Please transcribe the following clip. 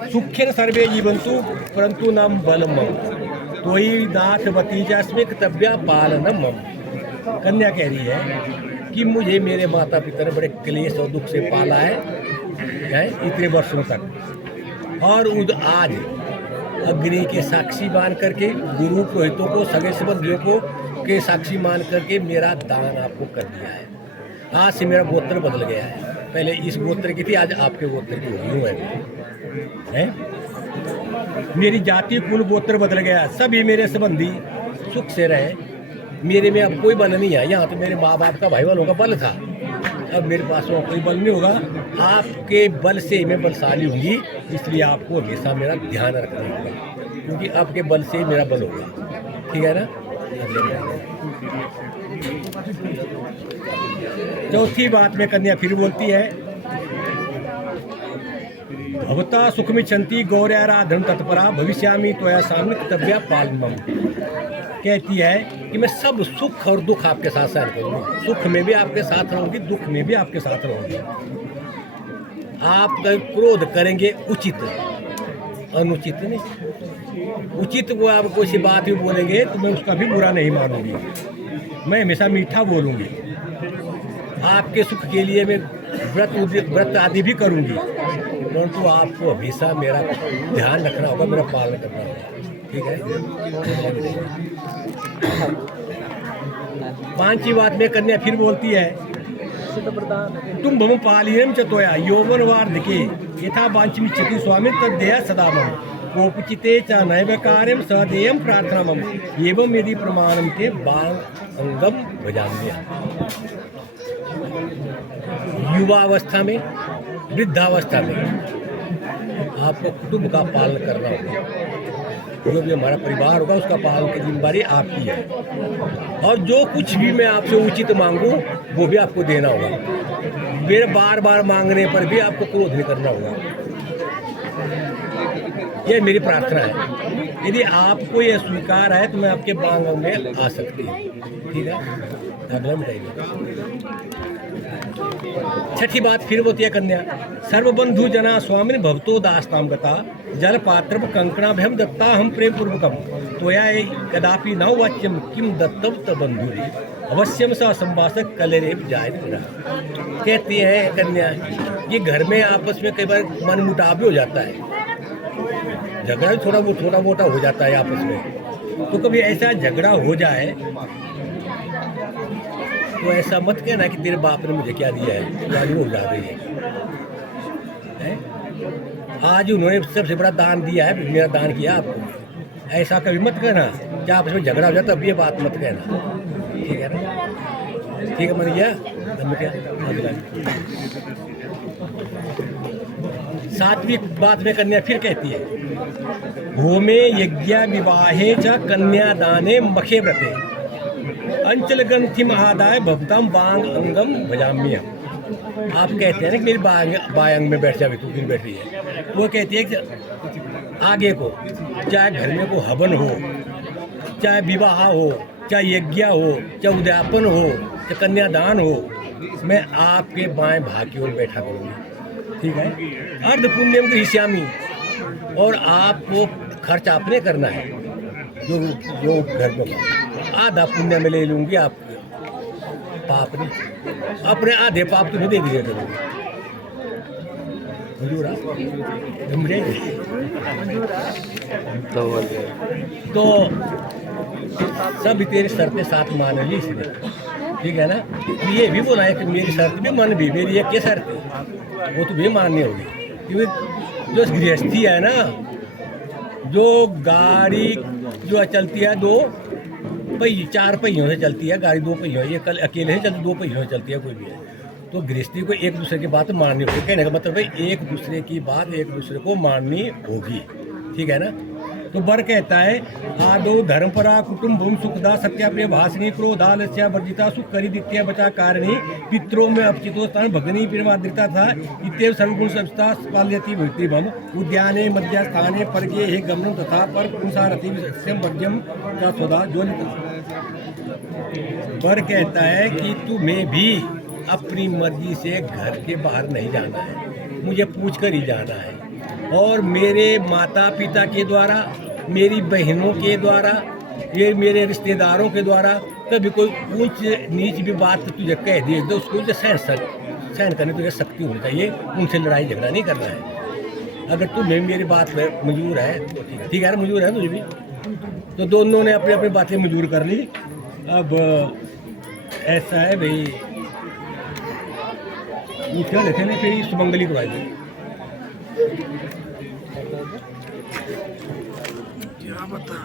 सुखेन सर्वे जीवंतु परंतु नाम बलम तोई नाथ भतीजास्मे कर्तव्य पालनम मम। कन्या कह रही है कि मुझे मेरे माता पिता ने बड़े क्लेश और दुख से पाला है इतने वर्षों तक, और आज अग्नि के साक्षी मान करके, गुरु पुरोहितों को, सगे संबंधियों को के साक्षी मान करके मेरा दान आपको कर दिया है। आज से मेरा गोत्र बदल गया है, पहले इस गोत्र की थी, आज आपके गोत्र की हो गई है। मेरी जाति कुल गोत्र बदल गया, सभी मेरे संबंधी सुख से रहे। मेरे में अब कोई बल नहीं है, यहाँ तो मेरे माँ बाप का भाई बहनों का बल था, अब मेरे पास में कोई बल नहीं होगा। आपके बल से मैं बलशाली होंगी, इसलिए आपको हमेशा मेरा ध्यान रखना होगा, क्योंकि आपके बल से ही मेरा बल होगा। ठीक है ना। चौथी बात में कन्या फिर बोलती है, भवता सुखमिच्छन्ति गौर्याराधन तत्परा भविष्यामि त्वया सामने कर्तव्य पालनम। कहती है कि मैं सब सुख और दुख आपके साथ सहन करूंगी, सुख में भी आपके साथ रहूंगी, दुख में भी आपके साथ रहूंगी। आप क्रोध करेंगे उचित, अनुचित नहीं। उचित वो आप कोई सी बात भी बोलेंगे तो मैं उसका भी बुरा नहीं मानूंगी, मैं हमेशा मीठा बोलूंगी। आपके सुख के लिए मैं व्रत आदि भी करूंगी, परंतु आपको हमेशा मेरा ध्यान रखना होगा, मेरा पालन करना होगा। ठीक है। पांचवी बात में कन्या फिर बोलती है, तुम भम पालियम चतोया यौवन वार्धके यथा वांछमिच्छति स्वामी तद्देह सदा मम कोपचिते च नैव कार्यम सदेयम प्रार्थना मम एवं यदि प्रमाणम के बांग अंगम भजाम्य। युवावस्था में, वृद्धावस्था में आपको कुटुंब का पालन करना होगा, जो भी हमारा परिवार होगा उसका पालन की जिम्मेदारी आपकी है, और जो कुछ भी मैं आपसे उचित मांगूं वो भी आपको देना होगा। मेरे बार बार मांगने पर भी आपको क्रोध नहीं करना होगा, ये मेरी प्रार्थना है। यदि आपको ये स्वीकार है तो मैं आपके बांग में आ सकती हूँ। ठीक है। अगला बताइए। छठी बात फिर होती है कन्या, सर्वबंधु जना स्वामिन भवतो दास्ताम गता जल पात्र कंकणा भयम दत्ता हम प्रेम पूर्वकम त्वया कदापि न वाच्यम किम दत्तम तबंधुरी अवश्यम स संवासक कलेरेव जाय। कहती है कन्या कि घर में आपस में कई बार मन मुटाव भी हो जाता है, झगड़ा थोड़ा मोटा हो जाता है आपस में। तो कभी ऐसा झगड़ा हो जाए तो ऐसा मत कहना कि तेरे बाप ने मुझे क्या दिया है, आज वो जा रही है। आज उन्होंने सबसे बड़ा दान दिया है, मेरा दान किया आपको, ऐसा कभी मत कहना। क्या आपस में झगड़ा हो जाता तब ये बात मत कहना। ठीक है ना। ठीक है, मान गया। सातवीं बात में कन्या फिर कहती है, होमे यज्ञ विवाहे च कन्यादाने मखे व्रते अंचल ग्रंथि महादाय भक्तम बांग अंगम भजाम्य। आप कहते हैं ना कि मेरी बांग में बैठ जावे, तू क्यों बैठ रही है। वो कहती है कि आगे को चाहे घर में को हवन हो, चाहे विवाह हो, चाहे यज्ञ हो, चाहे उद्यापन हो, चाहे कन्यादान हो, मैं आपके बाएं भाग की ओर बैठा करूँगी। ठीक है। अर्ध पुण्यम गृह्यामि, और आपको खर्च आपने करना है, जो घर में आधा पुण्य में ले लूँगी, आप पाप नहीं, अपने आधे पाप तुम्हें दे दिया करूँगी। तो सब तेरी शर्तें साथ मान ली इसने। ठीक है ना। तो ये भी बोला है कि मेरी शर्त भी मान भी, मेरी एक शर्त है वो तो भी माननी होगी, क्योंकि जो गृहस्थी है ना, जो गाड़ी जो चलती है दो पहिए, चार पहियों से चलती है गाड़ी, दो पहियों, ये कल अकेले से चलती, दो पहियों से चलती है कोई भी है, तो गृहस्थी को एक दूसरे की बात माननी होगी। कहने का मतलब भाई एक दूसरे की बात एक दूसरे को माननी होगी। ठीक है ना। तो बर कहता है, आदो धर्मपरा कुटुम्बम सुखदा सत्याप्रिय भाषिणी क्रोधालस्या वर्जिता सुख करी दित्या बचा कारिणी पित्रों में अपचितो स्थान भगनी प्रेमाद्रिता था इत्येव सर्वगुण सबस्ता पाल्यति भक्ति भम उद्याने मध्य स्थाने परगे हे गमनम तथा पर पुंसारति विषयम वर्ज्यम का सदा ज्वलित। बर कहता है कि तुम्हें भी अपनी मर्जी से घर के बाहर नहीं जाना है, मुझे पूछ कर ही जाना है। और मेरे माता पिता के द्वारा, मेरी बहनों के द्वारा, ये मेरे रिश्तेदारों के द्वारा कभी कोई ऊंच नीच भी बात तुझे कह दी तो उसको तुझे सहन करने तुझे शक्ति होनी चाहिए, उनसे लड़ाई झगड़ा नहीं करना है। अगर तुम्हें मेरी बात में मंजूर है तो ठीक है, मंजूर है तुझे भी, तो दोनों ने अपनी अपनी बातें मंजूर कर ली। अब ऐसा है भाई, क्या देखे ना फिर सुमंगली करवाई गई। क्या बता